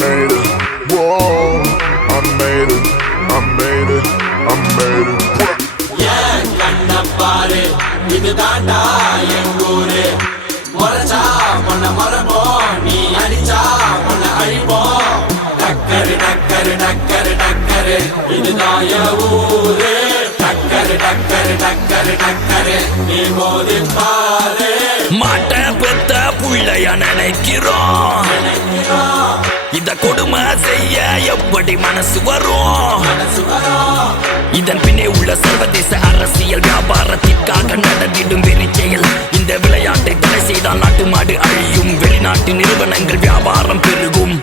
made it. Whoa, I made it. I made it. I made it. Yeah, kanna paare idu daanda engure moracha monna marabo nee adicha monna alipo takkare takkare takkare takkare idu daaya oore takkare takkare takkare takkare nee modi paare மாட்ட பெத்த புள்ளைய நினைக்கிறோம் இத கொடுமை செய்ய எப்படி மனசு வரும் இதன் பின்னே உள்ள சர்வதேச அரசியல் வியாபாரத்திற்காக நடந்திடும் வெறி செயல் இந்த விளையாட்டை தடை செய்தால் நாட்டு மாடு அழியும் வெளிநாட்டு நிறுவனங்கள் வியாபாரம் பெருகும்